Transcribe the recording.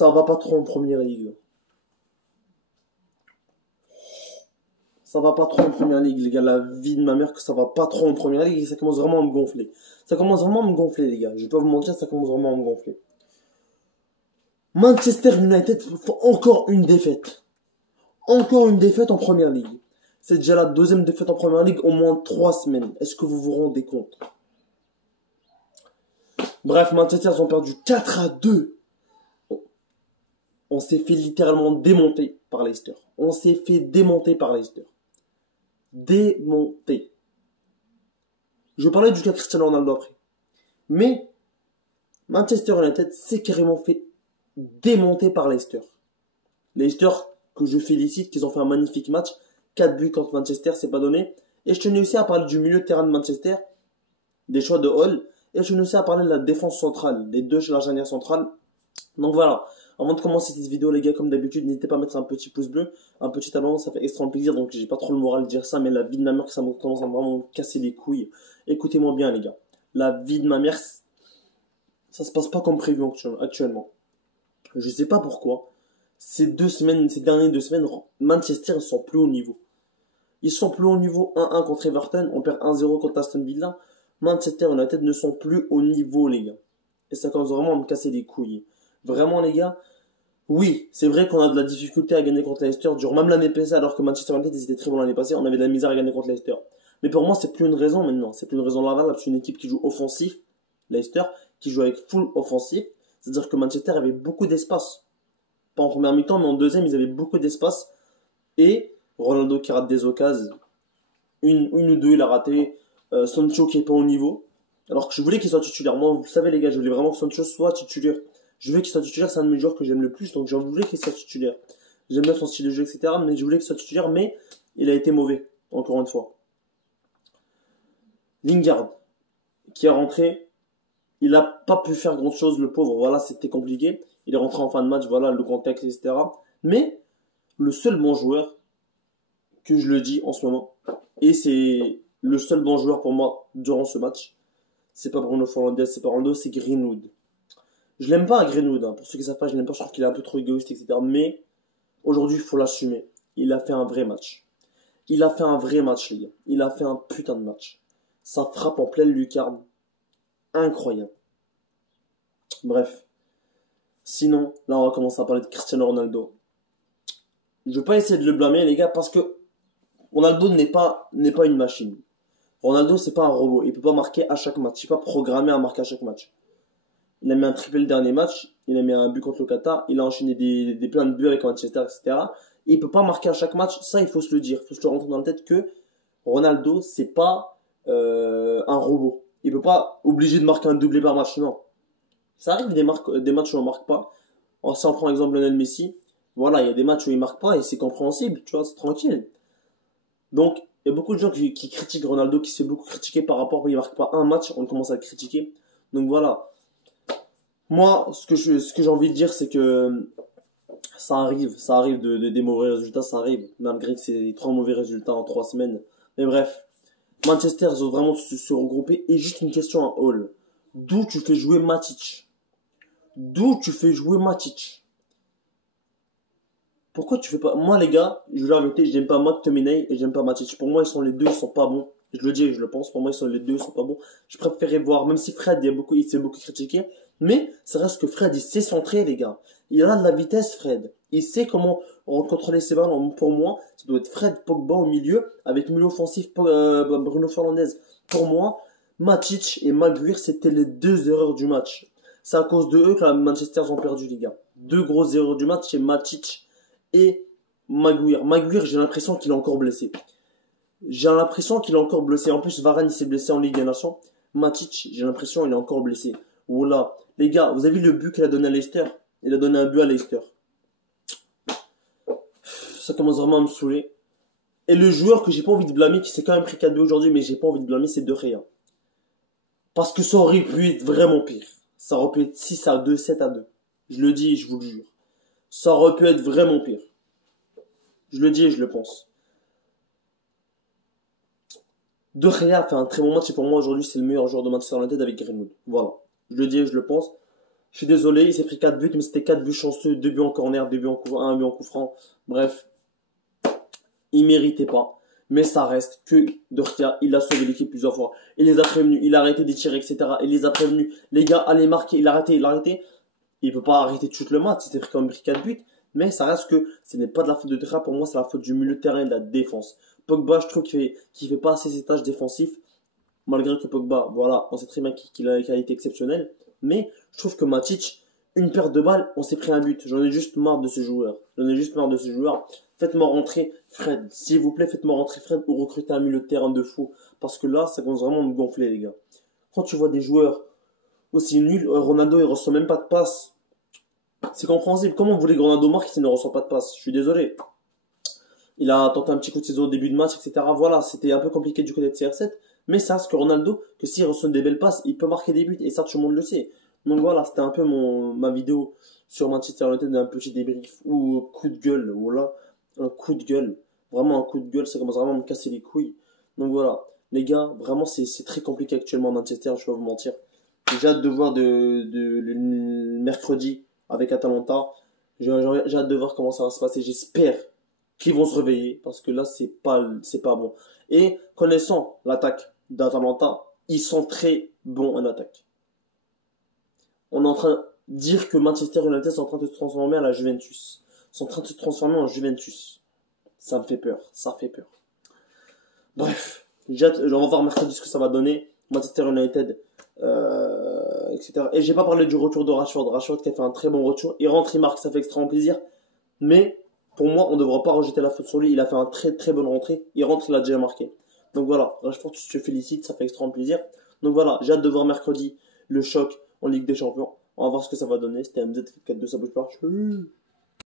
Ça va pas trop en première ligue. Ça va pas trop en première ligue, les gars. La vie de ma mère que ça va pas trop en première ligue et ça commence vraiment à me gonfler. Ça commence vraiment à me gonfler, les gars. Je vais pas vous mentir, ça commence vraiment à me gonfler. Manchester United font encore une défaite. Encore une défaite en première ligue. C'est déjà la deuxième défaite en première ligue en moins de 3 semaines. Est-ce que vous vous rendez compte? Bref, Manchester ils ont perdu 4-2. On s'est fait littéralement démonter par Leicester. On s'est fait démonter par Leicester. Démonter. Je vais parler du cas Cristiano Ronaldo après. Mais Manchester United s'est carrément fait démonter par Leicester. Leicester, que je félicite, qu'ils ont fait un magnifique match. 4 buts contre Manchester, c'est pas donné. Et je tenais aussi à parler du milieu de terrain de Manchester, des choix de Hall. Et je tenais aussi à parler de la défense centrale, les deux chez la charnière centrale. Donc voilà. Avant de commencer cette vidéo, les gars, comme d'habitude, n'hésitez pas à mettre un petit pouce bleu, un petit abonnement, ça fait extrêmement plaisir. Donc j'ai pas trop le moral de dire ça, mais la vie de ma mère, ça commence à vraiment casser les couilles. Écoutez-moi bien, les gars. La vie de ma mère, ça se passe pas comme prévu actuellement. Je sais pas pourquoi. Ces dernières 2 semaines, Manchester, ils sont plus au niveau. Ils sont plus au niveau. 1-1 contre Everton, on perd 1-0 contre Aston Villa. Manchester United ne sont plus au niveau, les gars. Et ça commence vraiment à me casser les couilles. Vraiment, les gars. Oui, c'est vrai qu'on a de la difficulté à gagner contre Leicester. Durant même l'année passée, alors que Manchester United ils étaient très bons l'année passée, on avait de la misère à gagner contre Leicester. Mais pour moi, c'est plus une raison maintenant. C'est plus une raison valable. C'est une équipe qui joue offensif, Leicester, qui joue avec full offensif. C'est-à-dire que Manchester avait beaucoup d'espace. Pas en première mi-temps, mais en deuxième, ils avaient beaucoup d'espace. Et Ronaldo qui rate des occasions. Une ou deux, il a raté. Sancho qui est pas au niveau. Alors que je voulais qu'il soit titulaire. Moi, vous savez, les gars, je voulais vraiment que Sancho soit titulaire. Je veux qu'il soit titulaire, c'est un de mes joueurs que j'aime le plus, donc je voulais qu'il soit titulaire. J'aime bien son style de jeu, etc. Mais je voulais qu'il soit titulaire, mais il a été mauvais, encore une fois. Lingard, qui est rentré, il n'a pas pu faire grand chose, le pauvre, voilà, c'était compliqué. Il est rentré en fin de match, voilà, le contexte, etc. Mais, le seul bon joueur, que je le dis en ce moment, et c'est le seul bon joueur pour moi durant ce match, c'est pas Bruno Fernandes, c'est pas Ronaldo, c'est Greenwood. Je l'aime pas à Greenwood, hein. Pour ceux qui savent pas, je l'aime pas, je trouve qu'il est un peu trop égoïste, etc. Mais aujourd'hui, il faut l'assumer. Il a fait un vrai match. Il a fait un vrai match, les gars. Il a fait un putain de match. Ça frappe en pleine lucarne. Incroyable. Bref. Sinon, là, on va commencer à parler de Cristiano Ronaldo. Je vais pas essayer de le blâmer, les gars, parce que Ronaldo n'est pas une machine. Ronaldo, c'est pas un robot. Il peut pas marquer à chaque match. Il n'est pas programmé à marquer à chaque match. Il a mis un triplé le dernier match, il a mis un but contre le Qatar, il a enchaîné des plein de buts avec Manchester, etc. Et il peut pas marquer à chaque match, ça il faut se le dire, il faut se le rentrer dans la tête que Ronaldo c'est pas un robot. Il peut pas obligé de marquer un doublé par match, non. Ça arrive des matchs où on marque pas. Si on prend l'exemple de Lionel Messi, voilà, il y a des matchs où il marque pas et c'est compréhensible, tu vois, c'est tranquille. Donc il y a beaucoup de gens qui critiquent Ronaldo, qui se fait beaucoup critiquer par rapport à il marque pas un match, on commence à le critiquer. Donc voilà. Moi, ce que j'ai envie de dire, c'est que ça arrive des mauvais résultats, ça arrive, malgré que c'est 3 mauvais résultats en 3 semaines. Mais bref, Manchester, ils ont vraiment se regrouper. Et juste une question à Hall. D'où tu fais jouer Matic? D'où tu fais jouer Matic? Pourquoi tu fais pas... Moi, les gars, je vais l'arrêter, j'aime pas McTominay et j'aime pas Matic. Pour moi, les deux, ils sont pas bons. Je le dis et je le pense, pour moi, les deux, ils sont pas bons. Je préférais voir, même si Fred, il s'est beaucoup critiqué, mais ça reste que Fred, il sait centrer, les gars. Il a de la vitesse, Fred. Il sait comment contrôler ses ballons. Pour moi, ça doit être Fred Pogba au milieu, avec milieu offensif Bruno Fernandes. Pour moi, Matic et Maguire, c'était les deux erreurs du match. C'est à cause de eux que Manchester ont perdu, les gars. Deux grosses erreurs du match, c'est Matic et Maguire. Maguire, j'ai l'impression qu'il est encore blessé. En plus, Varane s'est blessé en Ligue des Nations. Matic, j'ai l'impression qu'il est encore blessé. Voilà. Les gars, vous avez vu le but qu'il a donné à Leicester? Il a donné un but à Leicester. Ça commence vraiment à me saouler. Et le joueur que j'ai pas envie de blâmer, qui s'est quand même pris 4 buts aujourd'hui, mais j'ai pas envie de blâmer, c'est De Gea. Parce que ça aurait pu être vraiment pire. Ça aurait pu être 6-2, 7-2. Je le dis et je vous le jure. Ça aurait pu être vraiment pire. Je le dis et je le pense. De Gea a fait un très bon match et pour moi aujourd'hui c'est le meilleur joueur de Manchester United avec Greenwood. Voilà. Je le dis et je le pense. Je suis désolé, il s'est pris 4 buts, mais c'était 4 buts chanceux, 2 buts en corner, 2 buts en coup, 1 but en coup franc. Bref, il méritait pas. Mais ça reste que Dortia, il a sauvé l'équipe plusieurs fois. Il les a prévenus, il a arrêté de tirer, etc. Il les a prévenus. Les gars, allez marquer, il a arrêté, il a arrêté. Il peut pas arrêter de shooter le match, il s'est pris quand même pris 4 buts. Mais ça reste que ce n'est pas de la faute de Dortia, pour moi c'est la faute du milieu de terrain et de la défense. Pogba, je trouve qu'il fait pas assez ses tâches défensives. Malgré que Pogba, voilà, on sait très bien qu'il a une qualité exceptionnelle. Mais je trouve que Matic, une paire de balles, on s'est pris un but. J'en ai juste marre de ce joueur. J'en ai juste marre de ce joueur. Faites-moi rentrer Fred. S'il vous plaît, faites-moi rentrer Fred ou recrutez un milieu de terrain de fou. Parce que là, ça commence vraiment à me gonfler, les gars. Quand tu vois des joueurs aussi nuls, Ronaldo, il reçoit même pas de passe. C'est compréhensible. Comment vous voulez que Ronaldo marque s'il ne reçoit pas de passe? Je suis désolé. Il a tenté un petit coup de ciseau au début de match, etc. Voilà, c'était un peu compliqué du côté de CR7. Mais ça reste que Ronaldo, que s'il reçoit des belles passes, il peut marquer des buts. Et ça, tout le monde le sait. Donc voilà, c'était un peu ma vidéo sur Manchester United, un petit débrief ou coup de gueule. Voilà, un coup de gueule. Vraiment un coup de gueule, ça commence vraiment à me casser les couilles. Donc voilà, les gars, vraiment c'est très compliqué actuellement à Manchester, je vais pas vous mentir. J'ai hâte de voir le mercredi avec Atalanta. J'ai hâte de voir comment ça va se passer. J'espère qu'ils vont se réveiller parce que là c'est pas bon. Et connaissant l'attaque d'Atalanta, ils sont très bons en attaque. On est en train de dire que Manchester United sont en train de se transformer à la Juventus. Ils sont en train de se transformer en Juventus. Ça me fait peur, ça fait peur. Bref, on va voir mercredi ce que ça va donner. Manchester United, etc. Et j'ai pas parlé du retour de Rashford. Rashford qui a fait un très bon retour. Il rentre, il marque, ça fait extrêmement plaisir. Mais pour moi, on ne devra pas rejeter la faute sur lui. Il a fait un très très bonne rentrée. Il rentre, il a déjà marqué. Donc voilà, Rashford, je te félicite, ça fait extrêmement plaisir. Donc voilà, j'ai hâte de voir mercredi le choc en Ligue des Champions. On va voir ce que ça va donner. C'était MZ42, ça bouge pas.